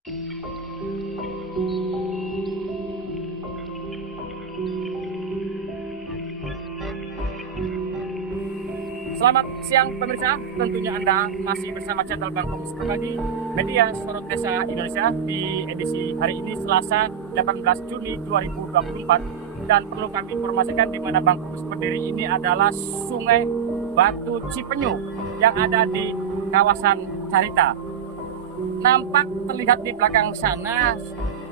Selamat siang pemirsa, tentunya Anda masih bersama channel Bang Komus Berbagi Media Sorot Desa Indonesia di edisi hari ini Selasa 18 Juni 2024. Dan perlu kami informasikan di mana Bang Komus berdiri ini adalah Sungai Batu Cipenyu yang ada di kawasan Carita. Nampak terlihat di belakang sana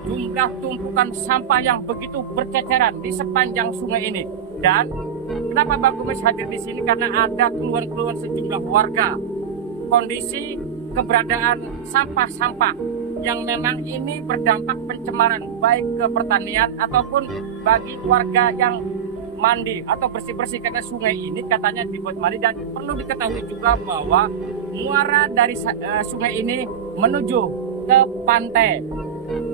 jumlah tumpukan sampah yang begitu berceceran di sepanjang sungai ini. Dan kenapa Bang Komus hadir di sini? Karena ada keluhan-keluhan sejumlah warga. Kondisi keberadaan sampah-sampah yang memang ini berdampak pencemaran baik ke pertanian ataupun bagi warga yang mandi atau bersih-bersih, karena sungai ini katanya dibuat mandi. Dan perlu diketahui juga bahwa muara dari sungai ini menuju ke pantai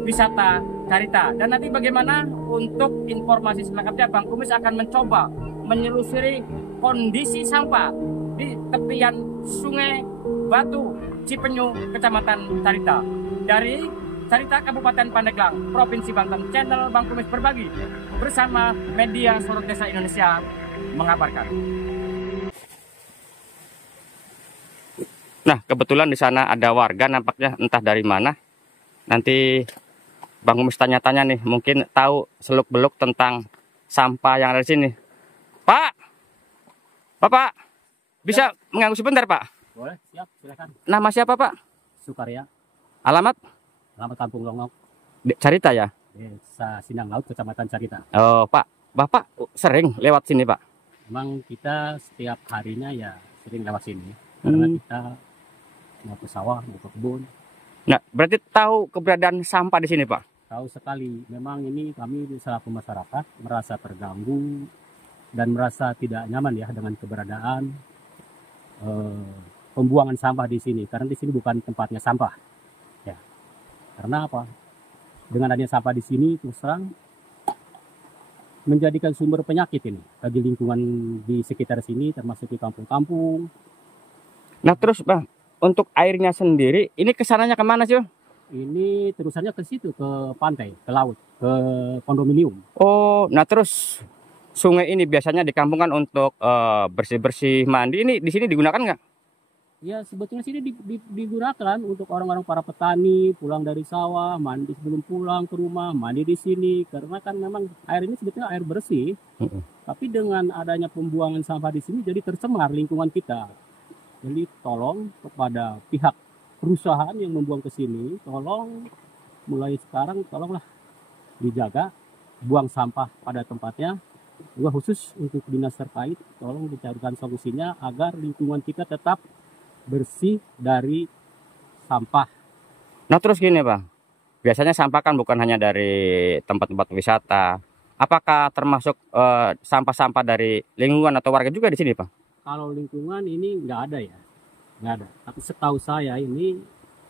wisata Carita. Dan nanti bagaimana untuk informasi selengkapnya, Bang Komus akan mencoba menyelusuri kondisi sampah di tepian Sungai Batu Cipenyu, Kecamatan Carita. Dari Carita, Kabupaten Pandeglang, Provinsi Banten, channel Bang Komus Berbagi bersama Media Sorot Desa Indonesia mengabarkan. Nah, kebetulan di sana ada warga nampaknya, entah dari mana. Nanti Bang Komus tanya-tanya nih, mungkin tahu seluk-beluk tentang sampah yang ada di sini. Pak, Bapak, bisa mengganggu sebentar, Pak? Boleh, siap, silakan. Nama siapa, Pak? Sukarya, Alamat? alamat Kampung Longok, Carita ya? Desa Sindang Laut, Kecamatan Carita. Oh, Pak, Bapak sering lewat sini, Pak? Memang kita setiap harinya ya sering lewat sini, karena kita mau ke sawah, mau ke kebun. Nah, berarti tahu keberadaan sampah di sini, Pak? Tahu sekali, memang ini kami selaku masyarakat merasa terganggu dan merasa tidak nyaman ya dengan keberadaan pembuangan sampah di sini, karena di sini bukan tempatnya sampah. Ya, karena apa? Dengan adanya sampah di sini terus terang menjadikan sumber penyakit ini bagi lingkungan di sekitar sini, termasuk di kampung-kampung. Nah, terus Bang, untuk airnya sendiri, ini kesananya kemana sih, Bang? Ini terusannya ke situ, ke pantai, ke laut, ke kondominium. Oh, nah terus sungai ini biasanya di kampung kan untuk bersih-bersih, mandi. Ini di sini digunakan nggak? Ya sebetulnya sini digunakan untuk orang-orang para petani pulang dari sawah, mandi sebelum pulang ke rumah, mandi di sini. Karena kan memang air ini sebetulnya air bersih, tapi dengan adanya pembuangan sampah di sini jadi tercemar lingkungan kita. Jadi tolong kepada pihak perusahaan yang membuang ke sini, tolong mulai sekarang tolonglah dijaga, buang sampah pada tempatnya. Juga khusus untuk dinas terkait, tolong dicarikan solusinya agar lingkungan kita tetap bersih dari sampah. Nah terus gini, Bang, biasanya sampah kan bukan hanya dari tempat-tempat wisata. Apakah termasuk sampah-sampah dari lingkungan atau warga juga di sini, Pak? Kalau lingkungan ini nggak ada ya, nggak ada. Tapi setahu saya ini,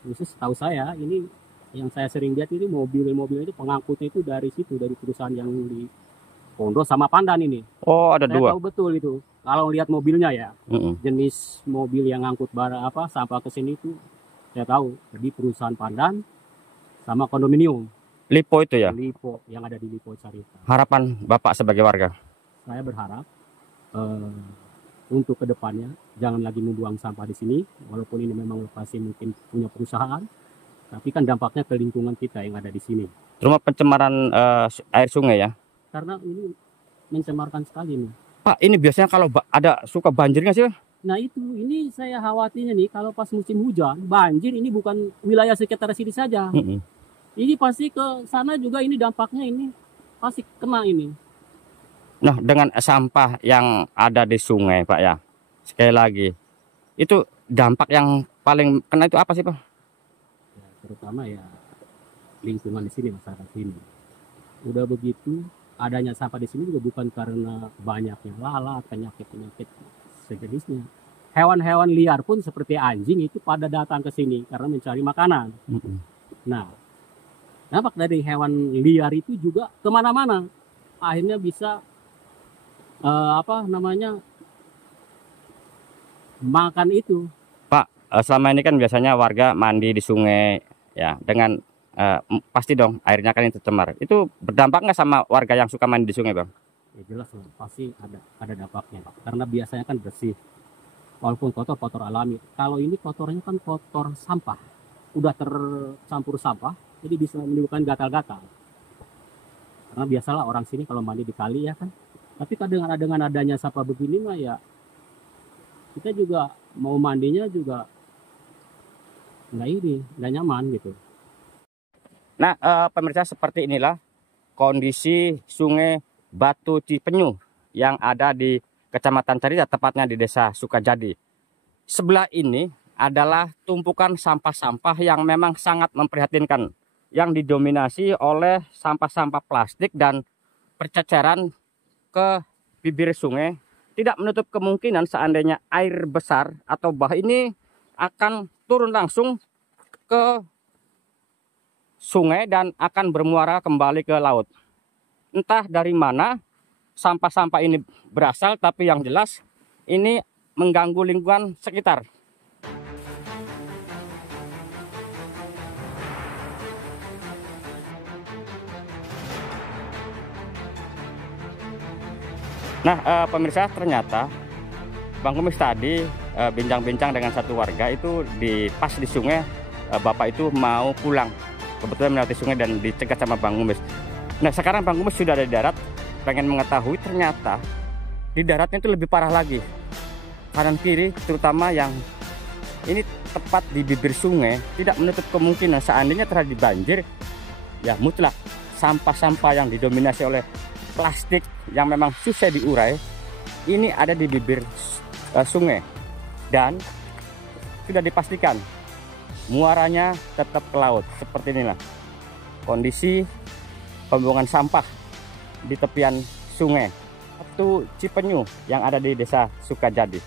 khusus setahu saya ini yang saya sering lihat ini mobil-mobil itu pengangkutnya itu dari situ, dari perusahaan yang di Pondok sama Pandan ini. Oh, ada saya dua. tahu betul itu. Kalau lihat mobilnya ya, jenis mobil yang ngangkut barang sampah ke sini itu saya tahu. Jadi perusahaan Pandan sama kondominium. Lipo itu ya? Lipo yang ada di Lipo Carita. Harapan Bapak sebagai warga? Saya berharap untuk kedepannya jangan lagi membuang sampah di sini. Walaupun ini memang lokasi mungkin punya perusahaan, tapi kan dampaknya ke lingkungan kita yang ada di sini. Cuma pencemaran air sungai ya? Karena ini mencemarkan sekali nih. Pak, ini biasanya kalau ada suka banjir nggak sih? Nah itu, ini saya khawatirnya nih kalau pas musim hujan, banjir ini bukan wilayah sekitar sini saja. Ini pasti ke sana juga, ini dampaknya ini pasti kena ini. Nah, dengan sampah yang ada di sungai, Pak ya, sekali lagi, itu dampak yang paling kena itu apa sih, Pak? Ya, terutama ya lingkungan di sini, masyarakat sini. Udah begitu, adanya sampah di sini juga bukan karena banyaknya lalat, penyakit-penyakit sejenisnya. Hewan-hewan liar pun seperti anjing itu pada datang ke sini karena mencari makanan. Nah, dampak dari hewan liar itu juga kemana-mana. Akhirnya bisa makan itu. Pak, selama ini kan biasanya warga mandi di sungai ya dengan pasti dong airnya kan tercemar. Itu berdampak nggak sama warga yang suka mandi di sungai, Bang? Ya jelas lah, pasti ada dampaknya, Pak. Karena biasanya kan bersih, walaupun kotor alami. Kalau ini kotornya kan kotor sampah, udah tercampur sampah, jadi bisa menimbulkan gatal-gatal. Karena biasalah orang sini kalau mandi di kali ya kan. Tapi dengan adanya sampah begini mah ya kita juga mau mandinya juga nggak nyaman gitu. Nah, pemirsa, seperti inilah kondisi Sungai Batu Cipenyu yang ada di Kecamatan Carita, tepatnya di Desa Sukajadi. Sebelah ini adalah tumpukan sampah-sampah yang memang sangat memprihatinkan, yang didominasi oleh sampah-sampah plastik dan perceceran ke bibir sungai. Tidak menutup kemungkinan seandainya air besar atau bah ini akan turun langsung ke sungai dan akan bermuara kembali ke laut. Entah dari mana sampah-sampah ini berasal, tapi yang jelas ini mengganggu lingkungan sekitar. Nah, pemirsa, ternyata Bang Kumis tadi bincang-bincang dengan satu warga itu pas di sungai, bapak itu mau pulang, kebetulan melewati sungai dan dicegat sama Bang Kumis. Nah, sekarang Bang Kumis sudah ada di darat, pengen mengetahui ternyata di daratnya itu lebih parah lagi. Kanan kiri, terutama yang ini tepat di bibir sungai, tidak menutup kemungkinan seandainya terjadi banjir, ya mutlak sampah-sampah yang didominasi oleh plastik yang memang susah diurai ini ada di bibir sungai, dan sudah dipastikan muaranya tetap ke laut. Seperti inilah kondisi pembuangan sampah di tepian Sungai Batu Cipenyu yang ada di Desa Sukajadi.